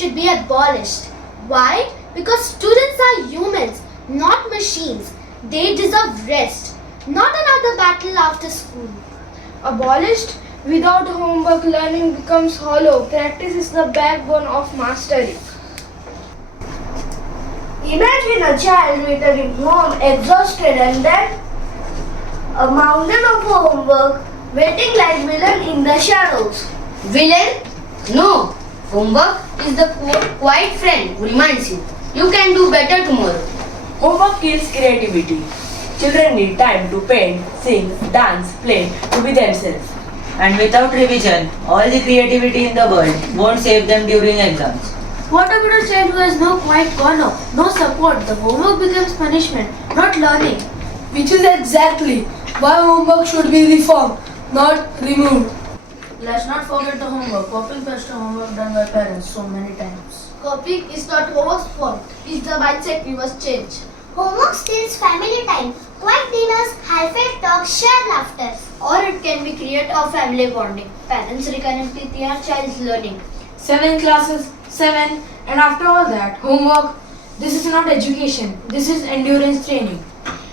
should be abolished. Why? Because students are humans, not machines. They deserve rest, not another battle after school. Abolished? Without homework, learning becomes hollow. Practice is the backbone of mastery. Imagine a child returning home exhausted and then a mountain of homework waiting like villain in the shadows. Villain? No. Homework is the quiet friend who reminds you can do better tomorrow. Homework kills creativity. Children need time to paint, sing, dance, play, to be themselves. And without revision, all the creativity in the world won't save them during exams. What about a child who has no quiet corner, no support? The homework becomes punishment, not learning. Which is exactly why homework should be reformed, not removed. Let's not forget the homework. Copying past the homework done by parents so many times. Copying is not homework's fault. It's the mindset we must change. Homework steals family time, quiet dinners, high-five talks, shared laughter. Or it can be create a family bonding. Parents reconnect with their child's learning. 7 classes, 7, and after all that, homework. This is not education, this is endurance training.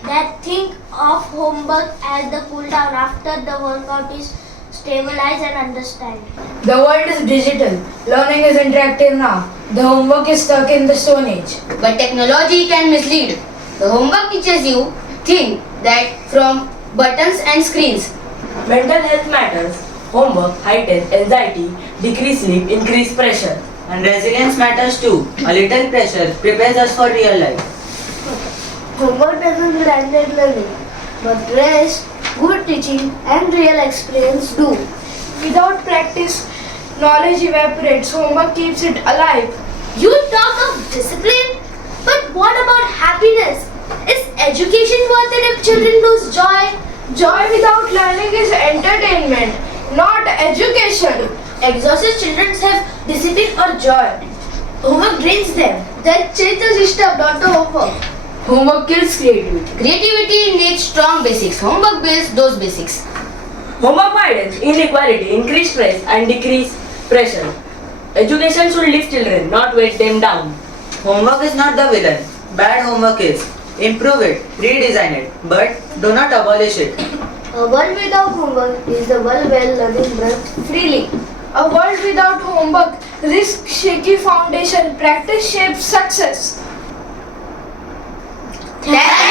That think of homework as the cool down after the workout is stabilize and understand. The world is digital, learning is interactive now. The homework is stuck in the Stone Age. But technology can mislead. The homework teaches you think that from buttons and screens. Mental health matters. Homework heightens anxiety, decrease sleep, increase pressure. And resilience matters too. A little pressure prepares us for real life. Homework doesn't guarantee learning, but rest, good teaching, and real experience do. Without practice, knowledge evaporates. Homework keeps it alive. You talk of discipline, but what about happiness? Is education worth it if children lose joy? Joy without learning is entertainment, not education. Exhausted children have discipline or joy. Homework drains them. Then change the system, not the homework. Homework kills creativity. Creativity needs strong basics. Homework builds those basics. Homework widens inequality, increase stress, and decrease pressure. Education should lift children, not weight them down. Homework is not the villain. Bad homework is. Improve it, redesign it, but do not abolish it. A world without homework is the world where learning breathes freely. A world without homework risks shaky foundation. Practice shapes success. Thank